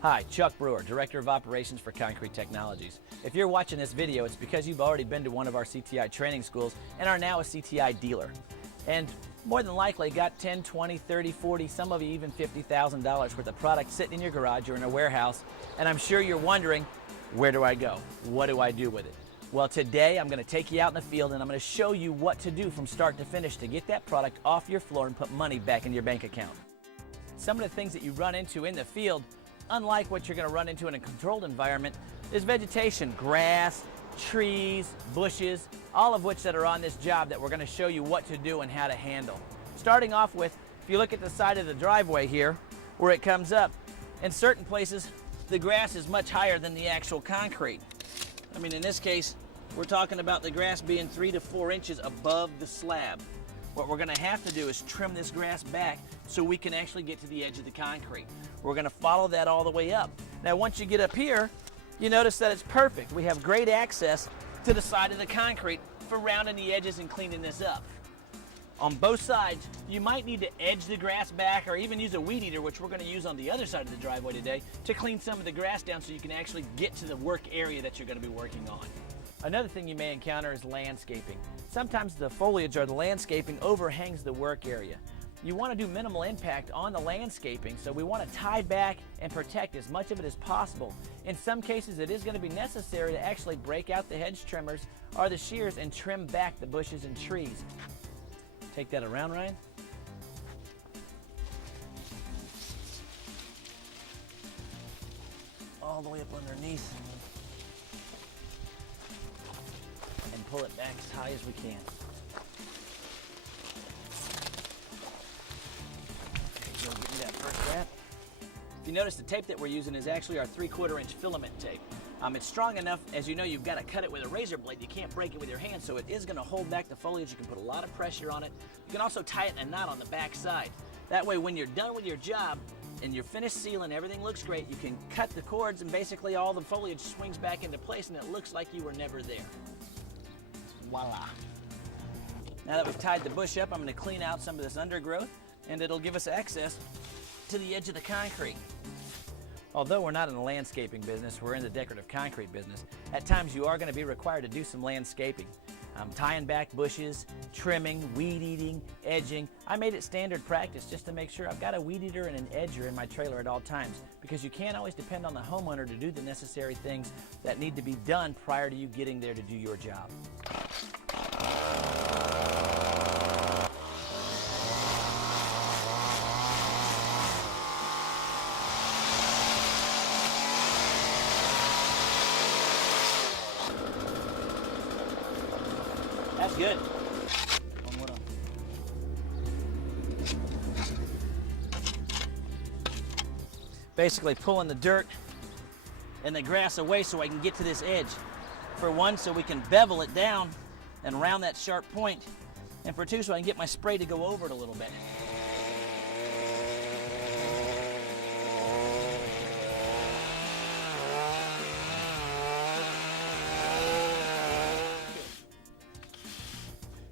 Hi, Chuck Brewer, Director of Operations for Concrete Technologies. If you're watching this video, it's because you've already been to one of our CTI training schools and are now a CTI dealer. And more than likely got 10, 20, 30, 40, some of you even $50,000 worth of product sitting in your garage or in a warehouse. And I'm sure you're wondering, where do I go? What do I do with it? Well, today I'm going to take you out in the field and I'm going to show you what to do from start to finish to get that product off your floor and put money back in your bank account. Some of the things that you run into in the field, unlike what you're going to run into in a controlled environment, is vegetation, grass, trees, bushes, all of which that are on this job that we're going to show you what to do and how to handle. Starting off with, if you look at the side of the driveway here, where it comes up, in certain places, the grass is much higher than the actual concrete. I mean, in this case, we're talking about the grass being 3 to 4 inches above the slab. What we're going to have to do is trim this grass back so we can actually get to the edge of the concrete. We're going to follow that all the way up. Now, once you get up here, you notice that it's perfect. We have great access to the side of the concrete for rounding the edges and cleaning this up. On both sides, you might need to edge the grass back or even use a weed eater, which we're going to use on the other side of the driveway today, to clean some of the grass down so you can actually get to the work area that you're going to be working on. Another thing you may encounter is landscaping. Sometimes the foliage or the landscaping overhangs the work area. You want to do minimal impact on the landscaping, so we want to tie back and protect as much of it as possible. In some cases, it is going to be necessary to actually break out the hedge trimmers or the shears and trim back the bushes and trees. Take that around, Ryan. All the way up underneath. And pull it back as high as we can. There you go, get me that first wrap. If you notice, the tape that we're using is actually our 3/4 inch filament tape. It's strong enough, as you know, you've got to cut it with a razor blade. You can't break it with your hand, so it is going to hold back the foliage. You can put a lot of pressure on it. You can also tie it in a knot on the back side. That way, when you're done with your job and you're finished sealing, everything looks great, you can cut the cords and basically all the foliage swings back into place and it looks like you were never there. Voila. Now that we've tied the bush up, I'm going to clean out some of this undergrowth and it'll give us access to the edge of the concrete. Although we're not in the landscaping business, we're in the decorative concrete business, at times you are going to be required to do some landscaping. Tying back bushes, trimming, weed eating, edging. I made it standard practice just to make sure I've got a weed eater and an edger in my trailer at all times, because you can't always depend on the homeowner to do the necessary things that need to be done prior to you getting there to do your job. That's good. One more. Basically pulling the dirt and the grass away so I can get to this edge. For one, so we can bevel it down and round that sharp point. And for two, so I can get my spray to go over it a little bit.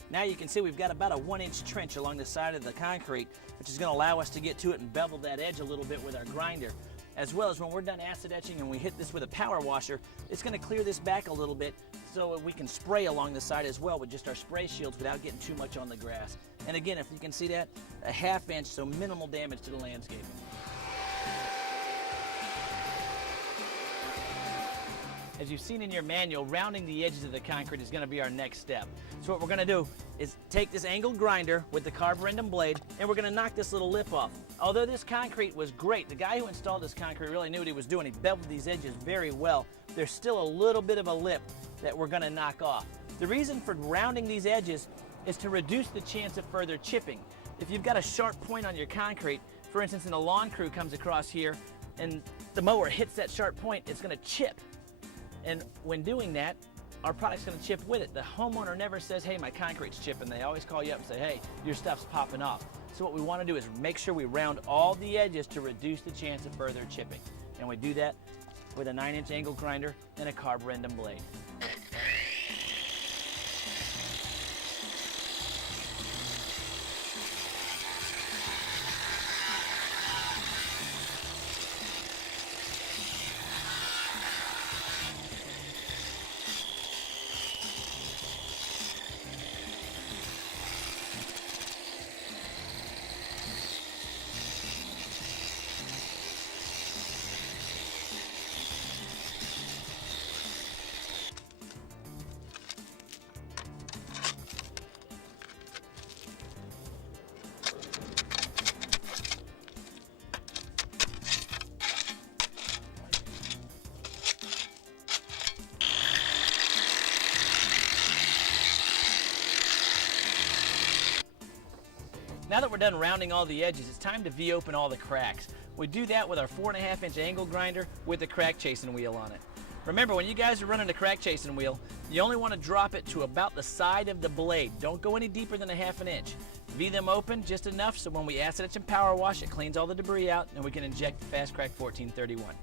Now you can see we've got about a 1-inch trench along the side of the concrete, which is going to allow us to get to it and bevel that edge a little bit with our grinder. As well as when we're done acid etching and we hit this with a power washer, it's going to clear this back a little bit so we can spray along the side as well with just our spray shields without getting too much on the grass. And again, if you can see that, a 1/2 inch, so minimal damage to the landscaping. As you've seen in your manual, rounding the edges of the concrete is going to be our next step. So what we're going to do is take this angled grinder with the carborundum blade and we're going to knock this little lip off. Although this concrete was great, the guy who installed this concrete really knew what he was doing. He beveled these edges very well. There's still a little bit of a lip that we're going to knock off. The reason for rounding these edges is to reduce the chance of further chipping. If you've got a sharp point on your concrete, for instance, and a lawn crew comes across here and the mower hits that sharp point, it's going to chip. And when doing that, our product's going to chip with it. The homeowner never says, hey, my concrete's chipping. They always call you up and say, hey, your stuff's popping off. So what we want to do is make sure we round all the edges to reduce the chance of further chipping. And we do that with a 9-inch angle grinder and a carborundum blade. Now that we're done rounding all the edges, it's time to V-open all the cracks. We do that with our 4.5-inch angle grinder with the crack chasing wheel on it. Remember, when you guys are running a crack chasing wheel, you only want to drop it to about the side of the blade. Don't go any deeper than 1/2 inch. V them open just enough so when we acid etch and power wash, it cleans all the debris out and we can inject the Fast Crack 1431.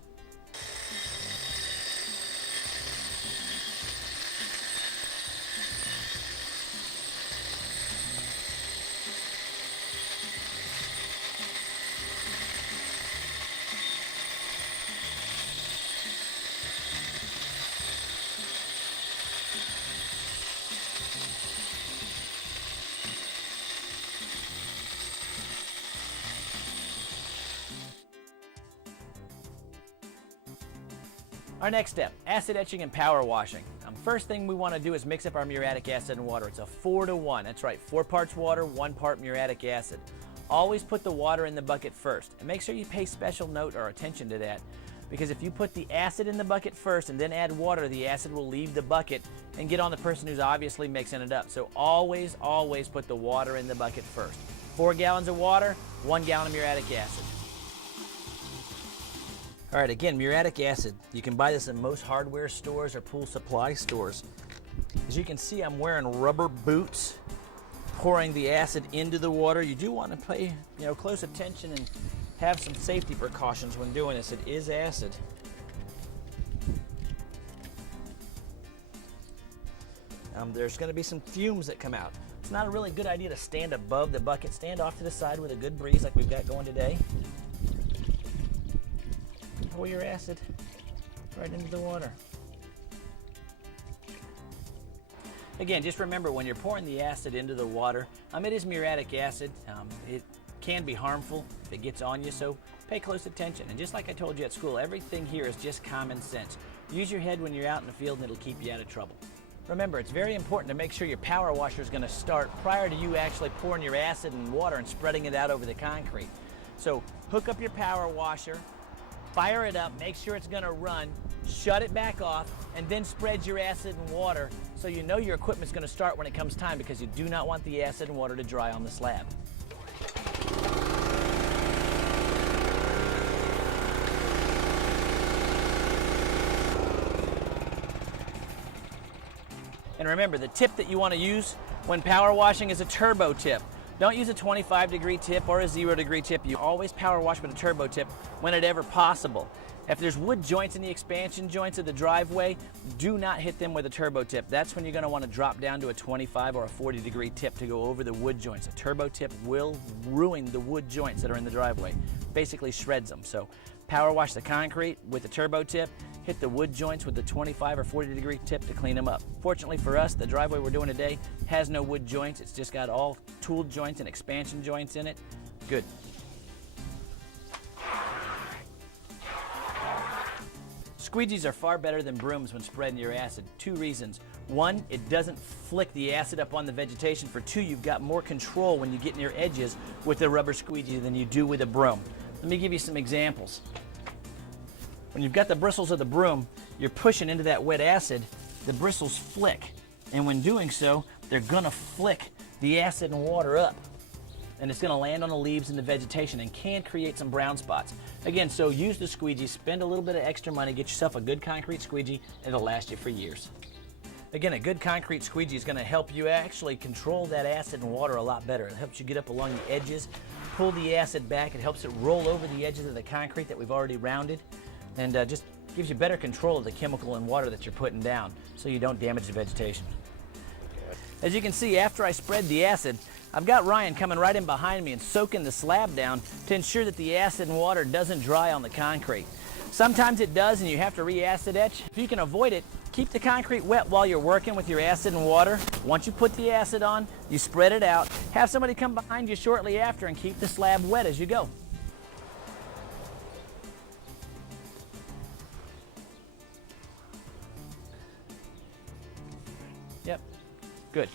Our next step, acid etching and power washing. First thing we want to do is mix up our muriatic acid and water. It's a 4-to-1. That's right, 4 parts water, 1 part muriatic acid. Always put the water in the bucket first, and make sure you pay special note or attention to that, because if you put the acid in the bucket first and then add water, the acid will leave the bucket and get on the person who's obviously mixing it up. So always, always put the water in the bucket first. 4 gallons of water, 1 gallon of muriatic acid. All right, again, muriatic acid. You can buy this in most hardware stores or pool supply stores. As you can see, I'm wearing rubber boots, pouring the acid into the water. You do want to pay, close attention and have some safety precautions when doing this. It is acid. There's going to be some fumes that come out. It's not a really good idea to stand above the bucket. Stand off to the side with a good breeze like we've got going today. Pour your acid right into the water. Again, just remember when you're pouring the acid into the water, it is muriatic acid. It can be harmful if it gets on you, so pay close attention. And just like I told you at school, everything here is just common sense. Use your head when you're out in the field and it'll keep you out of trouble. Remember, it's very important to make sure your power washer is going to start prior to you actually pouring your acid and water and spreading it out over the concrete. So hook up your power washer, fire it up, make sure it's going to run, shut it back off, and then spread your acid and water so you know your equipment's going to start when it comes time, because you do not want the acid and water to dry on the slab. And remember, the tip that you want to use when power washing is a turbo tip. Don't use a 25-degree tip or a 0-degree tip. You always power wash with a turbo tip whenever possible. If there's wood joints in the expansion joints of the driveway, do not hit them with a turbo tip. That's when you're going to want to drop down to a 25 or a 40-degree tip to go over the wood joints. A turbo tip will ruin the wood joints that are in the driveway, basically shreds them. So power wash the concrete with a turbo tip, hit the wood joints with the 25 or 40-degree tip to clean them up. Fortunately for us, the driveway we're doing today has no wood joints. It's just got all tool joints and expansion joints in it. Good. Squeegees are far better than brooms when spreading your acid. 2 reasons. 1, it doesn't flick the acid up on the vegetation. For 2, you've got more control when you get near edges with a rubber squeegee than you do with a broom. Let me give you some examples. When you've got the bristles of the broom, you're pushing into that wet acid, the bristles flick. And when doing so, they're gonna flick the acid and water up. And it's gonna land on the leaves and the vegetation and can create some brown spots. Again, so use the squeegee, spend a little bit of extra money, get yourself a good concrete squeegee, and it'll last you for years. Again, a good concrete squeegee is gonna help you actually control that acid and water a lot better. It helps you get up along the edges, pull the acid back, it helps it roll over the edges of the concrete that we've already rounded, and just gives you better control of the chemical and water that you're putting down so you don't damage the vegetation. As you can see, after I spread the acid, I've got Ryan coming right in behind me and soaking the slab down to ensure that the acid and water doesn't dry on the concrete. Sometimes it does and you have to re-acid etch. If you can avoid it, keep the concrete wet while you're working with your acid and water. Once you put the acid on, you spread it out. Have somebody come behind you shortly after and keep the slab wet as you go. Yep, good.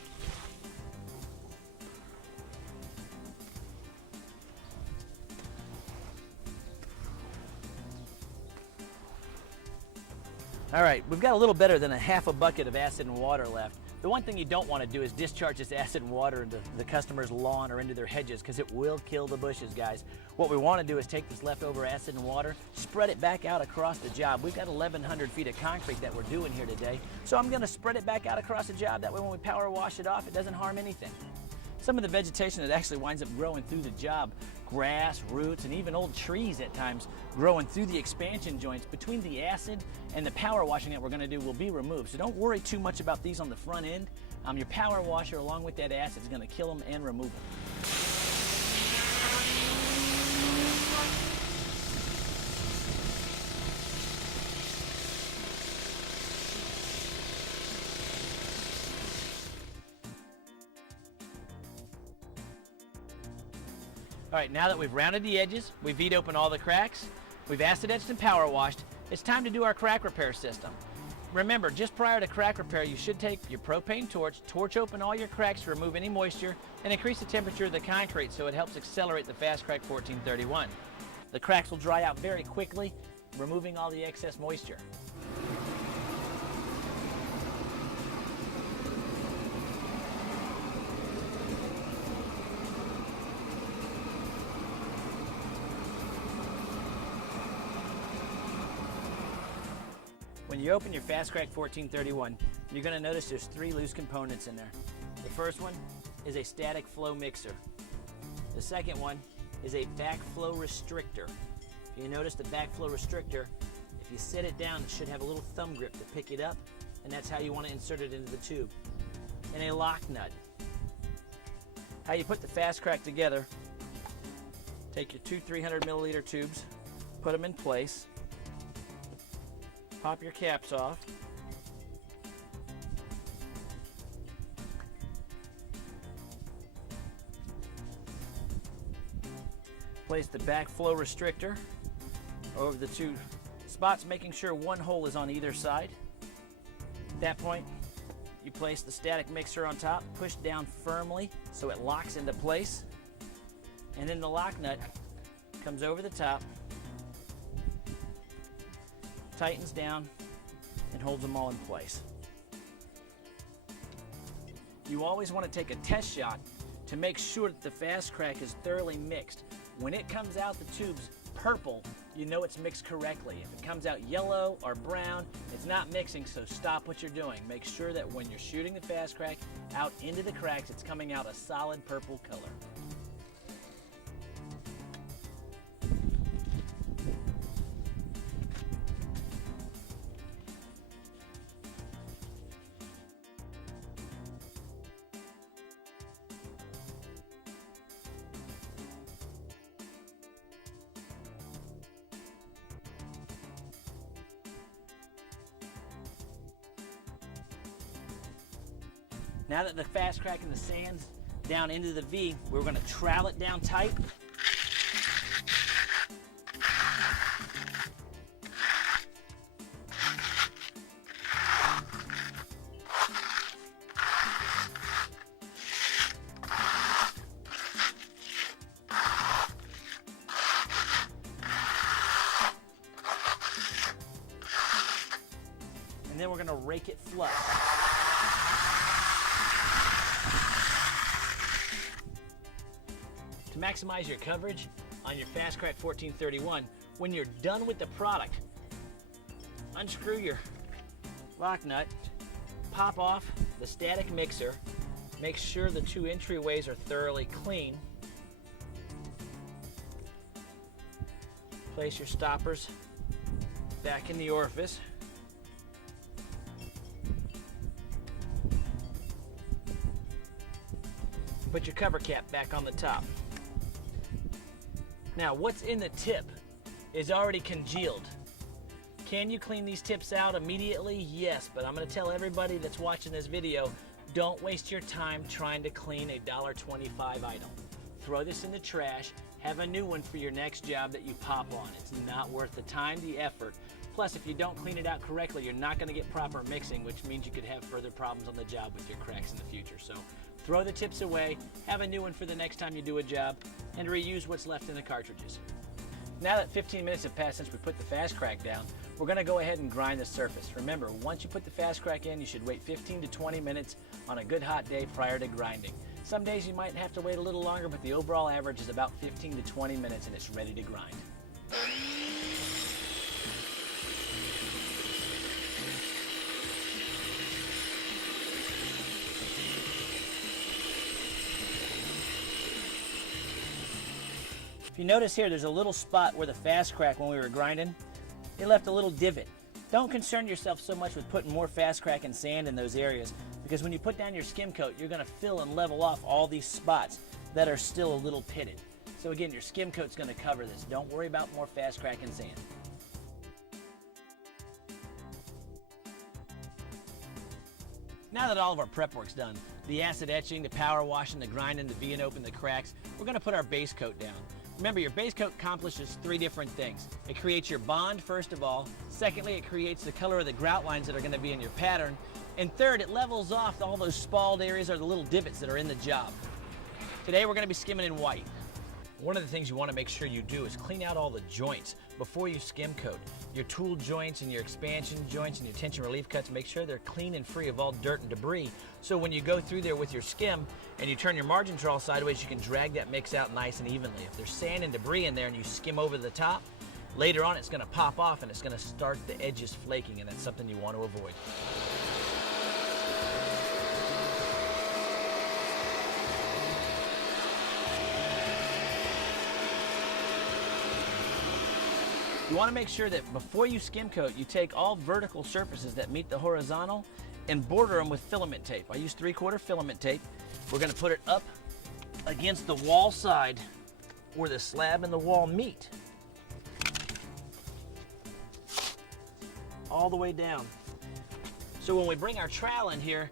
All right, we've got a little better than a half a bucket of acid and water left. The one thing you don't want to do is discharge this acid and water into the customer's lawn or into their hedges, because it will kill the bushes, guys. What we want to do is take this leftover acid and water, spread it back out across the job. We've got 1,100 feet of concrete that we're doing here today, so I'm going to spread it back out across the job. That way when we power wash it off, it doesn't harm anything. Some of the vegetation that actually winds up growing through the job, grass, roots, and even old trees at times, growing through the expansion joints between the acid and the power washing that we're going to do will be removed. So don't worry too much about these on the front end. Your power washer along with that acid is going to kill them and remove them. All right, now that we've rounded the edges, we've V'd open all the cracks, we've acid etched and power washed, it's time to do our crack repair system. Remember, just prior to crack repair, you should take your propane torch open all your cracks to remove any moisture, and increase the temperature of the concrete so it helps accelerate the Fast Crack 1431. The cracks will dry out very quickly, removing all the excess moisture. When you open your Fast Crack 1431, you're going to notice there's 3 loose components in there. The first one is a static flow mixer. The second one is a backflow restrictor. If you notice the backflow restrictor, if you set it down, it should have a little thumb grip to pick it up, and that's how you want to insert it into the tube. And a lock nut. How you put the Fast Crack together: take your 2 300 milliliter tubes, put them in place, pop your caps off, place the backflow restrictor over the 2 spots, making sure one hole is on either side. At that point, you place the static mixer on top, push down firmly so it locks into place, and then the lock nut comes over the top, tightens down, and holds them all in place. You always want to take a test shot to make sure that the Fast Crack is thoroughly mixed. When it comes out the tubes purple, you know it's mixed correctly. If it comes out yellow or brown, it's not mixing, so stop what you're doing. Make sure that when you're shooting the Fast Crack out into the cracks, it's coming out a solid purple color. Now that the Fast Crack and the sand's down into the V, we're going to trowel it down tight. And then we're going to rake it flush. To maximize your coverage on your Fast Crack 1431, when you're done with the product, unscrew your lock nut, pop off the static mixer, make sure the 2 entryways are thoroughly clean, place your stoppers back in the orifice, put your cover cap back on the top. Now, what's in the tip is already congealed. Can you clean these tips out immediately? Yes, but I'm going to tell everybody that's watching this video, don't waste your time trying to clean a $1.25 item. Throw this in the trash, have a new one for your next job that you pop on. It's not worth the time, the effort. Plus, if you don't clean it out correctly, you're not going to get proper mixing, which means you could have further problems on the job with your cracks in the future. So throw the tips away, have a new one for the next time you do a job, and reuse what's left in the cartridges. Now that 15 minutes have passed since we put the Fast Crack down, we're going to go ahead and grind the surface. Remember, once you put the fast crack in, you should wait 15 to 20 minutes on a good hot day prior to grinding. Some days you might have to wait a little longer, but the overall average is about 15 to 20 minutes and it's ready to grind. If you notice here, there's a little spot where the fast crack, when we were grinding, it left a little divot. Don't concern yourself so much with putting more fast crack and sand in those areas, because when you put down your skim coat, you're going to fill and level off all these spots that are still a little pitted. So again, your skim coat's going to cover this. Don't worry about more fast crack and sand. Now that all of our prep work's done, the acid etching, the power washing, the grinding, the V and open, the cracks, we're going to put our base coat down. Remember, your base coat accomplishes 3 different things. It creates your bond, first of all. Secondly, it creates the color of the grout lines that are going to be in your pattern. And third, it levels off all those spalled areas or the little divots that are in the job. Today, we're going to be skimming in white. One of the things you want to make sure you do is clean out all the joints before you skim coat. Your tool joints and your expansion joints and your tension relief cuts, make sure they're clean and free of all dirt and debris. So when you go through there with your skim and you turn your margin trawl sideways, you can drag that mix out nice and evenly. If there's sand and debris in there and you skim over the top, later on it's going to pop off and it's going to start the edges flaking, and that's something you want to avoid. You want to make sure that before you skim coat, you take all vertical surfaces that meet the horizontal and border them with filament tape. I use 3/4 filament tape. We're going to put it up against the wall side where the slab and the wall meet. All the way down. So when we bring our trowel in here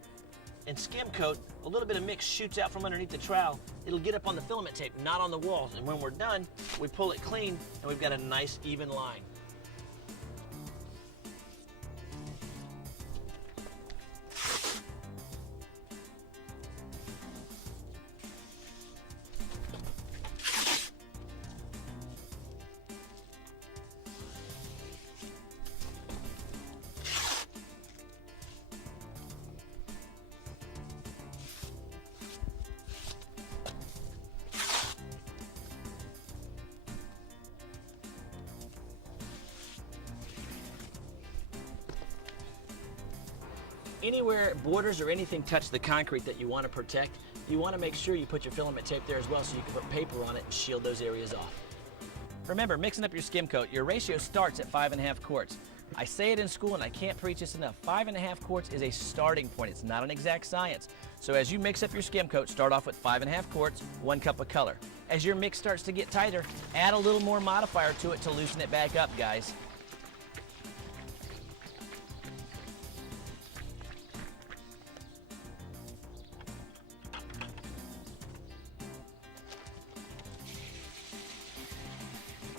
and skim coat, a little bit of mix shoots out from underneath the trowel. It'll get up on the filament tape, not on the walls. And when we're done, we pull it clean and we've got a nice even line. Anywhere borders or anything touch the concrete that you want to protect, you want to make sure you put your filament tape there as well so you can put paper on it and shield those areas off. Remember, mixing up your skim coat, your ratio starts at 5.5 quarts. I say it in school and I can't preach this enough. 5.5 quarts is a starting point. It's not an exact science. So as you mix up your skim coat, start off with 5.5 quarts, 1 cup of color. As your mix starts to get tighter, add a little more modifier to it to loosen it back up, guys.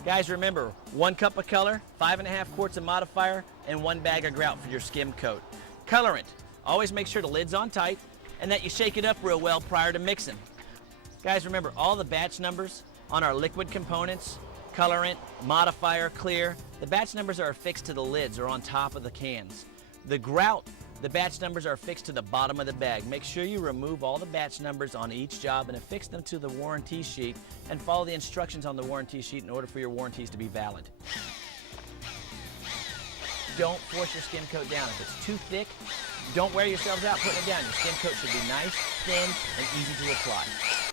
Guys, remember, 1 cup of color, 5.5 quarts of modifier, and 1 bag of grout for your skim coat. Colorant. Always make sure the lid's on tight and that you shake it up real well prior to mixing. Guys, remember, all the batch numbers on our liquid components, colorant, modifier, clear, the batch numbers are affixed to the lids or on top of the cans. The grout, the batch numbers are affixed to the bottom of the bag. Make sure you remove all the batch numbers on each job and affix them to the warranty sheet and follow the instructions on the warranty sheet in order for your warranties to be valid. Don't force your skim coat down. If it's too thick, don't wear yourselves out putting it down. Your skim coat should be nice, thin, and easy to apply.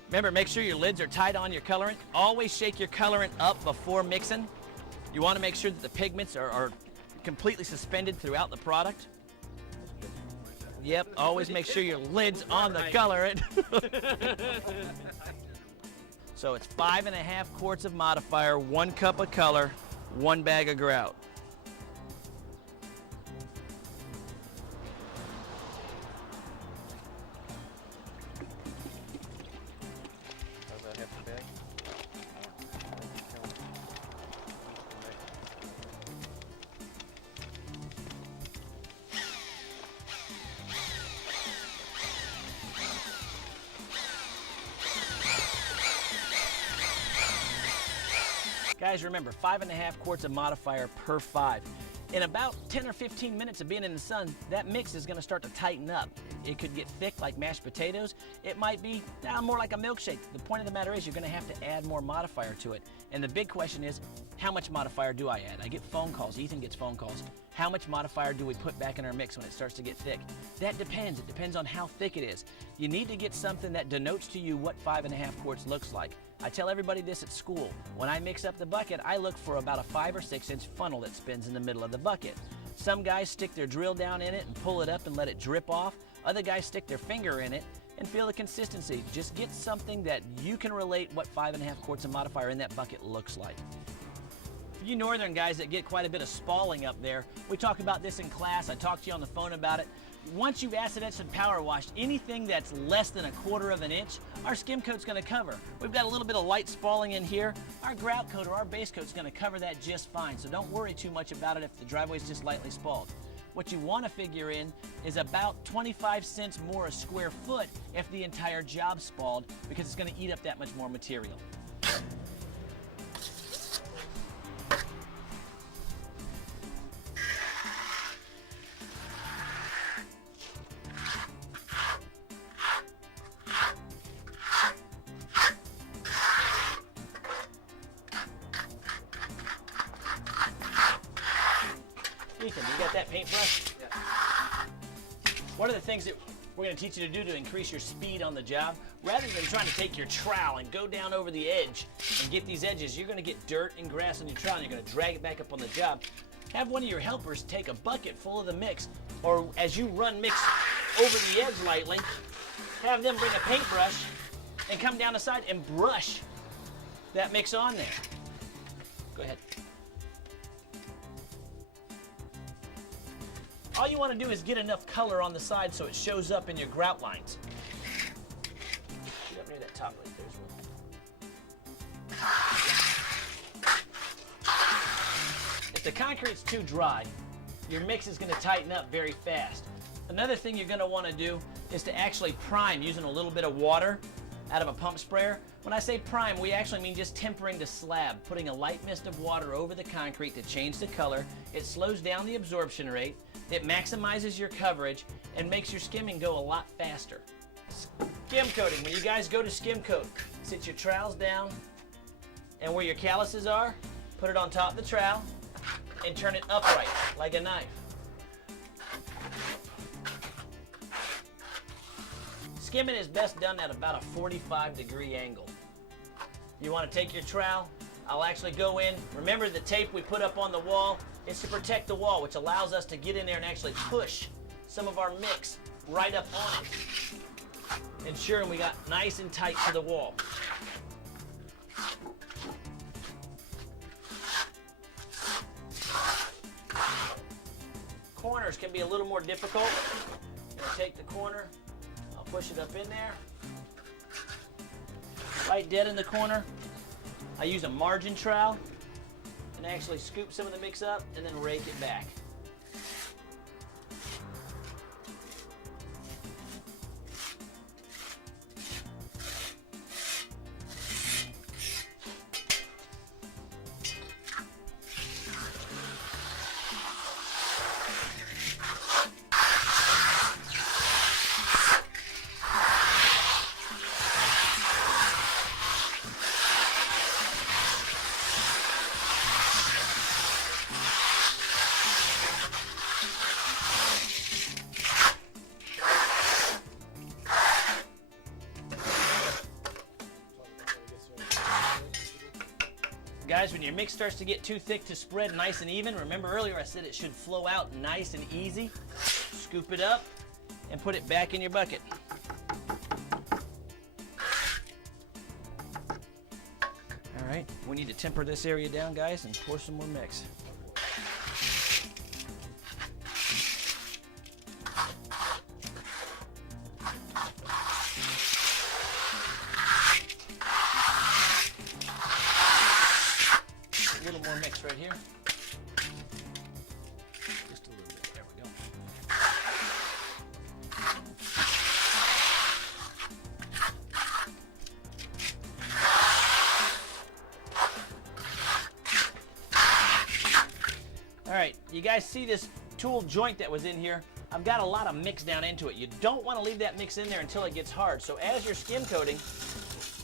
Remember, make sure your lids are tight on your colorant. Always shake your colorant up before mixing. You want to make sure that the pigments are completely suspended throughout the product. Yep, always make sure your lid's on the colorant. So it's 5.5 quarts of modifier, 1 cup of color, 1 bag of grout. Guys, remember, 5.5 quarts of modifier per 5. In about 10 or 15 minutes of being in the sun, that mix is going to start to tighten up. It could get thick like mashed potatoes. It might be more like a milkshake. The point of the matter is you're going to have to add more modifier to it. And the big question is, how much modifier do I add? I get phone calls. Ethan gets phone calls. How much modifier do we put back in our mix when it starts to get thick? That depends. It depends on how thick it is. You need to get something that denotes to you what 5½ quarts looks like. I tell everybody this at school. When I mix up the bucket, I look for about a 5 or 6 inch funnel that spins in the middle of the bucket. Some guys stick their drill down in it and pull it up and let it drip off. Other guys stick their finger in it and feel the consistency. Just get something that you can relate what 5½ quarts of modifier in that bucket looks like. For you northern guys that get quite a bit of spalling up there, we talk about this in class. I talked to you on the phone about it. Once you've acid etched and power washed, anything that's less than 1/4 of an inch, our skim coat's going to cover. We've got a little bit of light spalling in here. Our grout coat or our base coat's going to cover that just fine, so don't worry too much about it if the driveway's just lightly spalled. What you want to figure in is about 25 cents more a square foot if the entire job's spalled, because it's going to eat up that much more material. Ethan, you got that paintbrush? Yeah. One of the things that we're going to teach you to do to increase your speed on the job, rather than trying to take your trowel and go down over the edge and get these edges, you're going to get dirt and grass on your trowel and you're going to drag it back up on the job. Have one of your helpers take a bucket full of the mix, or as you run mix over the edge lightly, have them bring a paintbrush and come down the side and brush that mix on there. Go ahead. All you want to do is get enough color on the side so it shows up in your grout lines. Get up near that top right there. If the concrete's too dry, your mix is going to tighten up very fast. Another thing you're going to want to do is to actually prime using a little bit of water out of a pump sprayer. When I say prime, we actually mean just tempering the slab, putting a light mist of water over the concrete to change the color. It slows down the absorption rate. It maximizes your coverage and makes your skimming go a lot faster. Skim coating. When you guys go to skim coat, sit your trowels down, and where your calluses are, put it on top of the trowel and turn it upright like a knife. Skimming is best done at about a 45-degree angle. You want to take your trowel, I'll actually go in. Remember the tape we put up on the wall is to protect the wall, which allows us to get in there and actually push some of our mix right up on it, ensuring we got nice and tight to the wall. Corners can be a little more difficult. I'm going to take the corner, I'll push it up in there. Right dead in the corner, I use a margin trowel and actually scoop some of the mix up and then rake it back. Guys, when your mix starts to get too thick to spread nice and even, remember earlier I said it should flow out nice and easy. Scoop it up and put it back in your bucket. All right, we need to temper this area down, guys, and pour some more mix. A little more mix right here. Just a little bit. There we go. All right, you guys see this tool joint that was in here? I've got a lot of mix down into it. You don't want to leave that mix in there until it gets hard. So as you're skim coating,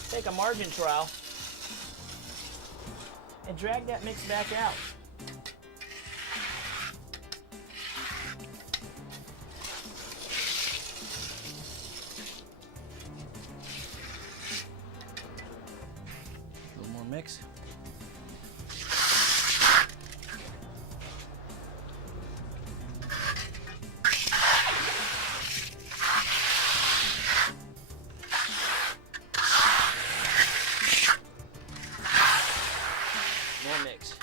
take a margin trowel and drag that mix back out. A little more mix. More mix.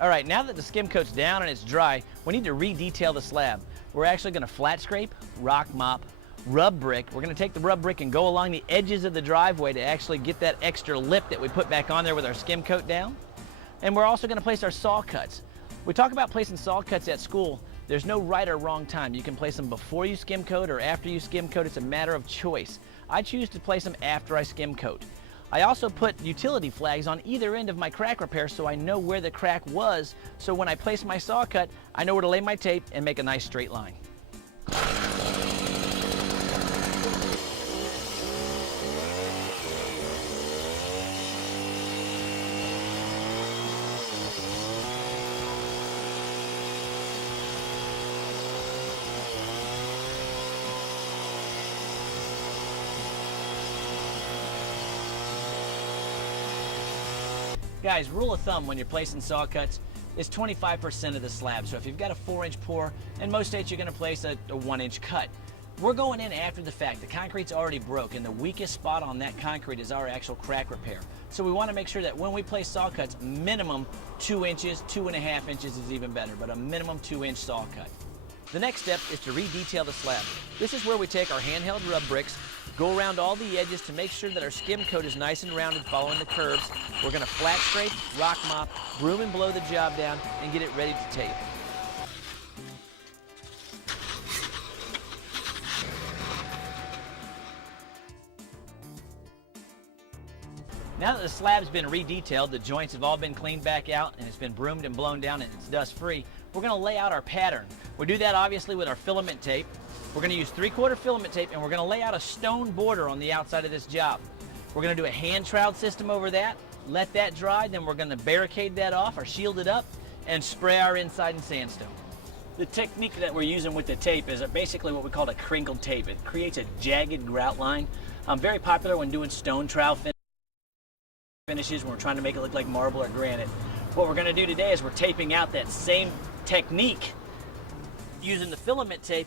All right, now that the skim coat's down and it's dry, we need to re-detail the slab. We're actually going to flat scrape, rock mop, rub brick. We're going to take the rub brick and go along the edges of the driveway to actually get that extra lip that we put back on there with our skim coat down. And we're also going to place our saw cuts. We talk about placing saw cuts at school. There's no right or wrong time. You can place them before you skim coat or after you skim coat. It's a matter of choice. I choose to place them after I skim coat. I also put utility flags on either end of my crack repair so I know where the crack was, so when I place my saw cut, I know where to lay my tape and make a nice straight line. Guys, rule of thumb when you're placing saw cuts is 25% of the slab. So if you've got a 4-inch pour, in most states you're going to place a 1-inch cut. We're going in after the fact. The concrete's already broke, and the weakest spot on that concrete is our actual crack repair. So we want to make sure that when we place saw cuts, minimum 2 inches, 2.5 inches is even better, but a minimum 2-inch saw cut. The next step is to re-detail the slab. This is where we take our handheld rub bricks, go around all the edges to make sure that our skim coat is nice and rounded following the curves. We're going to flat scrape, rock mop, broom and blow the job down, and get it ready to tape. Now that the slab's been re-detailed, the joints have all been cleaned back out, and it's been broomed and blown down and it's dust-free, we're going to lay out our pattern. We do that obviously with our filament tape. We're going to use 3/4 filament tape, and we're going to lay out a stone border on the outside of this job. We're going to do a hand trowel system over that, let that dry, then we're going to barricade that off or shield it up and spray our inside in sandstone. The technique that we're using with the tape is basically what we call a crinkled tape. It creates a jagged grout line. Very popular when doing stone trowel finishes when we're trying to make it look like marble or granite. What we're going to do today is we're taping out that same technique using the filament tape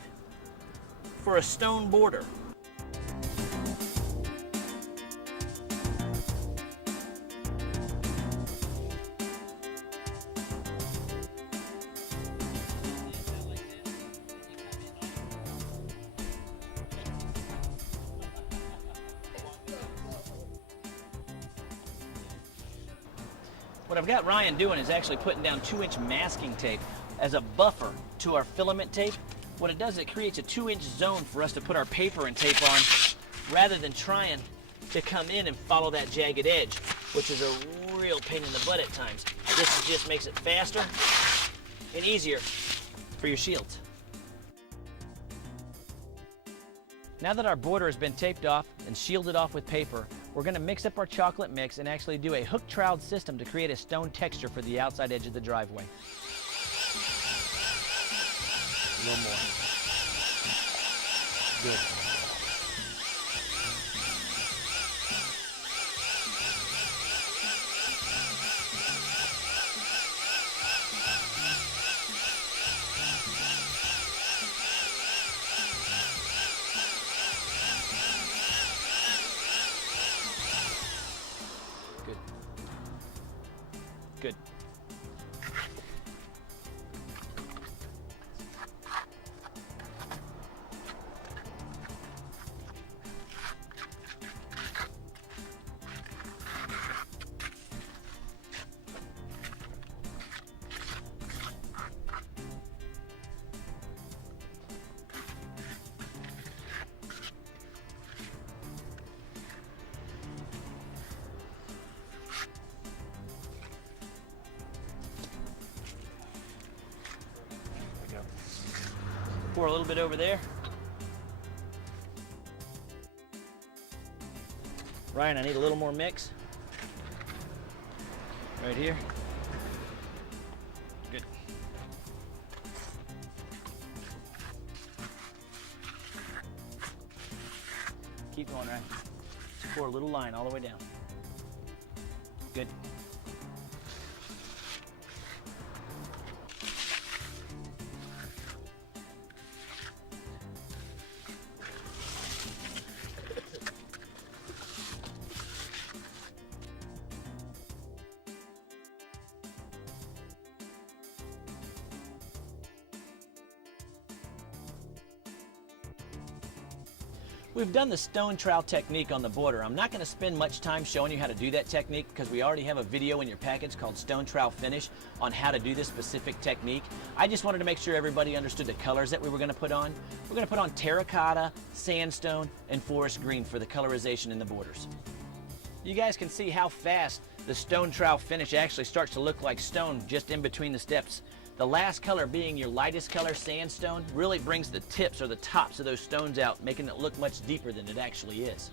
for a stone border. What I've got Ryan doing is actually putting down 2-inch masking tape as a buffer to our filament tape. What it does is it creates a 2-inch zone for us to put our paper and tape on rather than trying to come in and follow that jagged edge, which is a real pain in the butt at times. This just makes it faster and easier for your shields. Now that our border has been taped off and shielded off with paper, we're going to mix up our chocolate mix and actually do a hook trowel system to create a stone texture for the outside edge of the driveway. A little more. Good. Good. Pour a little bit over there. Ryan, I need a little more mix. Right here. Good. Keep going, Ryan. Just pour a little line all the way down. Good. We've done the stone trowel technique on the border. I'm not going to spend much time showing you how to do that technique because we already have a video in your package called Stone Trowel Finish on how to do this specific technique. I just wanted to make sure everybody understood the colors that we were going to put on. We're going to put on terracotta, sandstone, and forest green for the colorization in the borders. You guys can see how fast the stone trowel finish actually starts to look like stone just in between the steps. The last color being your lightest color, sandstone, really brings the tips or the tops of those stones out, making it look much deeper than it actually is.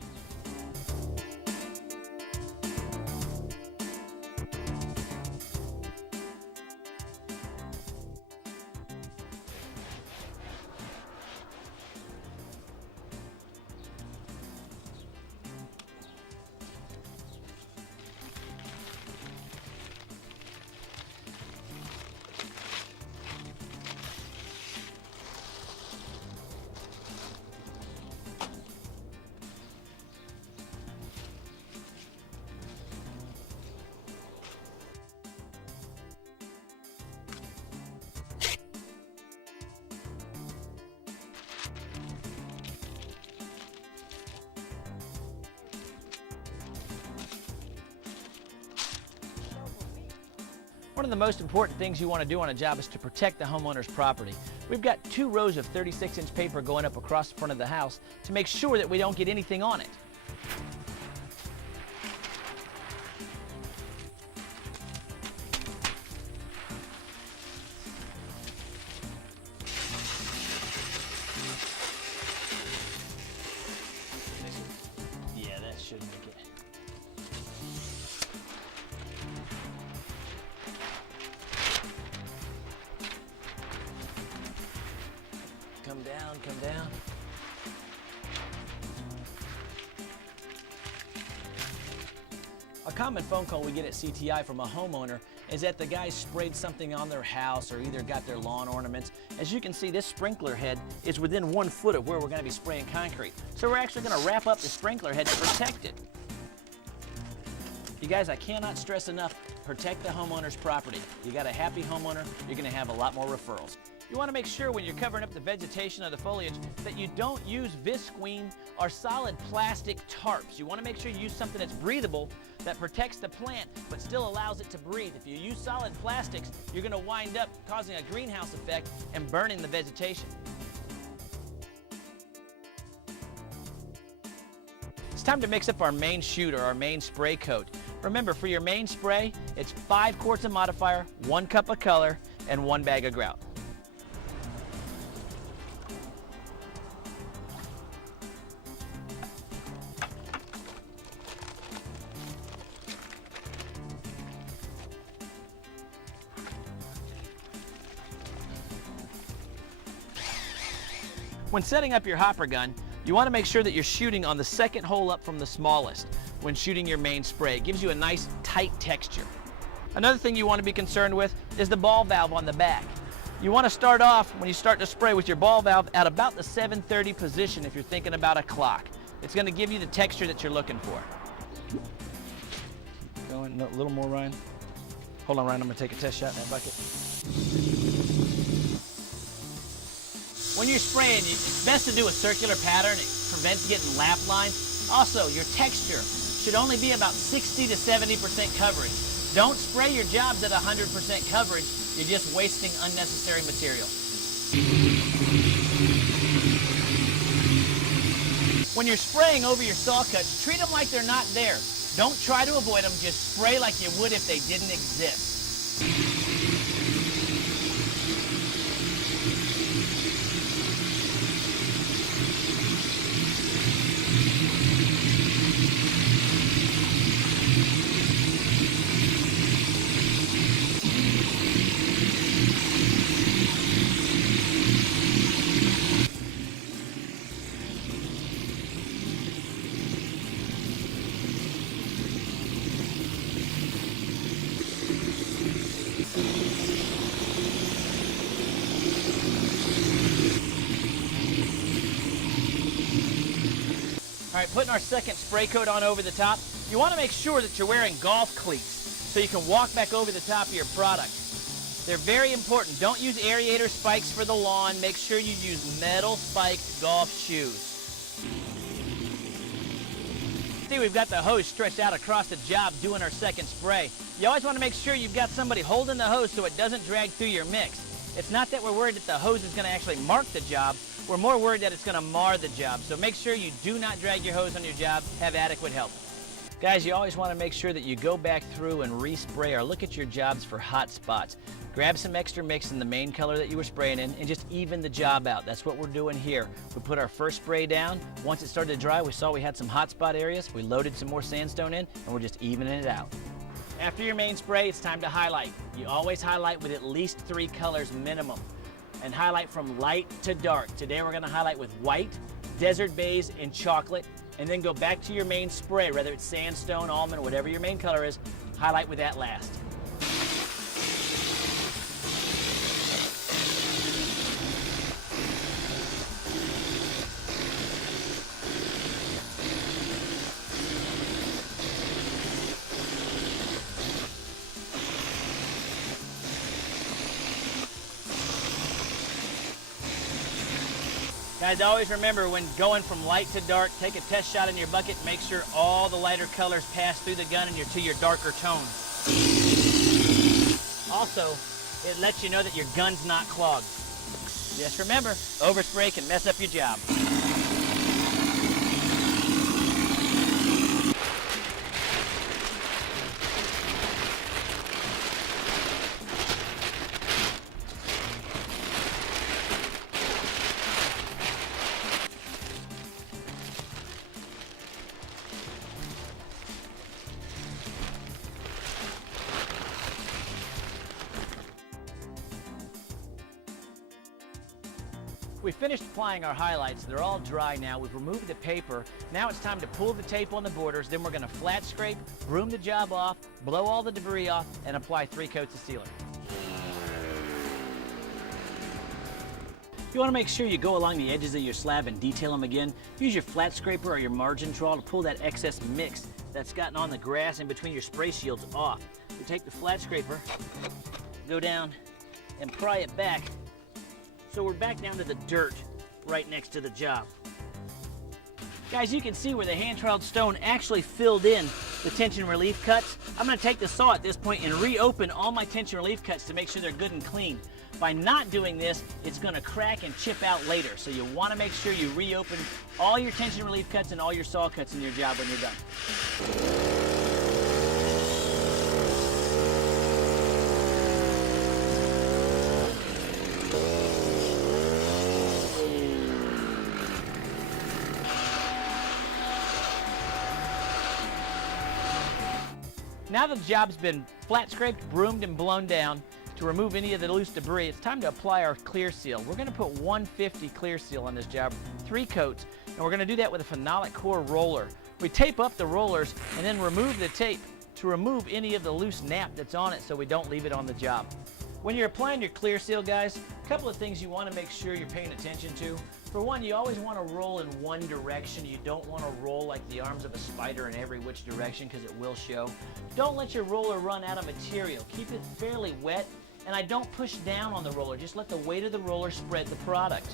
One of the most important things you want to do on a job is to protect the homeowner's property. We've got 2 rows of 36-inch paper going up across the front of the house to make sure that we don't get anything on it. Yeah, that should make it. Come down, come down. A common phone call we get at CTI from a homeowner is that the guy sprayed something on their house or either got their lawn ornaments. As you can see, this sprinkler head is within 1 foot of where we're going to be spraying concrete. So we're actually going to wrap up the sprinkler head to protect it. You guys, I cannot stress enough, protect the homeowner's property. You got a happy homeowner, you're going to have a lot more referrals. You want to make sure when you're covering up the vegetation of the foliage that you don't use visqueen or solid plastic tarps. You want to make sure you use something that's breathable, that protects the plant but still allows it to breathe. If you use solid plastics, you're going to wind up causing a greenhouse effect and burning the vegetation. It's time to mix up our main shoot or our main spray coat. Remember, for your main spray, it's 5 quarts of modifier, 1 cup of color, and 1 bag of grout. When setting up your hopper gun, you want to make sure that you're shooting on the second hole up from the smallest when shooting your main spray. It gives you a nice tight texture. Another thing you want to be concerned with is the ball valve on the back. You want to start off when you start to spray with your ball valve at about the 7:30 position if you're thinking about a clock. It's going to give you the texture that you're looking for. Going a little more, Ryan. Hold on, Ryan, I'm going to take a test shot in that bucket. When you're spraying, it's best to do a circular pattern. It prevents getting lap lines. Also, your texture should only be about 60 to 70% coverage. Don't spray your jobs at 100% coverage. You're just wasting unnecessary material. When you're spraying over your saw cuts, treat them like they're not there. Don't try to avoid them, just spray like you would if they didn't exist. All right, putting our second spray coat on over the top, you want to make sure that you're wearing golf cleats so you can walk back over the top of your product. They're very important. Don't use aerator spikes for the lawn. Make sure you use metal spiked golf shoes. See, we've got the hose stretched out across the job doing our second spray. You always want to make sure you've got somebody holding the hose so it doesn't drag through your mix. It's not that we're worried that the hose is going to actually mark the job. We're more worried that it's going to mar the job. So make sure you do not drag your hose on your job. Have adequate help. Guys, you always want to make sure that you go back through and respray or look at your jobs for hot spots. Grab some extra mix in the main color that you were spraying in and just even the job out. That's what we're doing here. We put our first spray down. Once it started to dry, we saw we had some hot spot areas. We loaded some more sandstone in and we're just evening it out. After your main spray, it's time to highlight. You always highlight with at least 3 colors minimum and highlight from light to dark. Today we're going to highlight with white, desert baize, and chocolate, and then go back to your main spray, whether it's sandstone, almond, whatever your main color is, highlight with that last. Guys, always remember when going from light to dark, take a test shot in your bucket. Make sure all the lighter colors pass through the gun and you're to your darker tone. Also, it lets you know that your gun's not clogged. Just remember, overspray can mess up your job. We finished applying our highlights. They're all dry now. We've removed the paper. Now it's time to pull the tape on the borders. Then we're going to flat scrape, broom the job off, blow all the debris off, and apply 3 coats of sealer. You want to make sure you go along the edges of your slab and detail them again. Use your flat scraper or your margin trawl to pull that excess mix that's gotten on the grass in between your spray shields off. You take the flat scraper, go down, and pry it back. So we're back down to the dirt right next to the job. Guys, you can see where the hand-troweled stone actually filled in the tension relief cuts. I'm going to take the saw at this point and reopen all my tension relief cuts to make sure they're good and clean. By not doing this, it's going to crack and chip out later. So you want to make sure you reopen all your tension relief cuts and all your saw cuts in your job when you're done. Now that the job's been flat scraped, broomed, and blown down, to remove any of the loose debris, it's time to apply our clear seal. We're going to put 150 clear seal on this job, 3 coats, and we're going to do that with a phenolic core roller. We tape up the rollers and then remove the tape to remove any of the loose nap that's on it so we don't leave it on the job. When you're applying your clear seal, guys, a couple of things you want to make sure you're paying attention to. For one, you always want to roll in one direction. You don't want to roll like the arms of a spider in every which direction because it will show. Don't let your roller run out of material. Keep it fairly wet, and I don't push down on the roller. Just let the weight of the roller spread the product.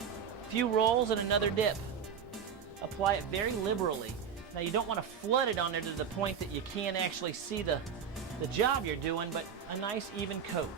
A few rolls and another dip. Apply it very liberally. Now you don't want to flood it on there to the point that you can't actually see the job you're doing, but a nice even coat.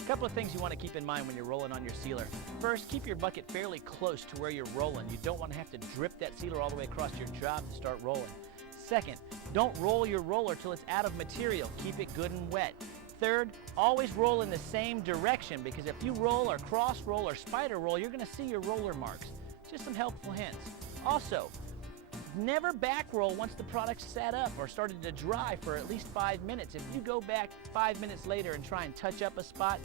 A couple of things you want to keep in mind when you're rolling on your sealer. First, keep your bucket fairly close to where you're rolling. You don't want to have to drip that sealer all the way across your job to start rolling. Second, don't roll your roller till it's out of material. Keep it good and wet. Third, always roll in the same direction, because if you roll or cross roll or spider roll, you're going to see your roller marks. Just some helpful hints. Also, never back roll once the product's set up or started to dry for at least 5 minutes. If you go back 5 minutes later and try and touch up a spot,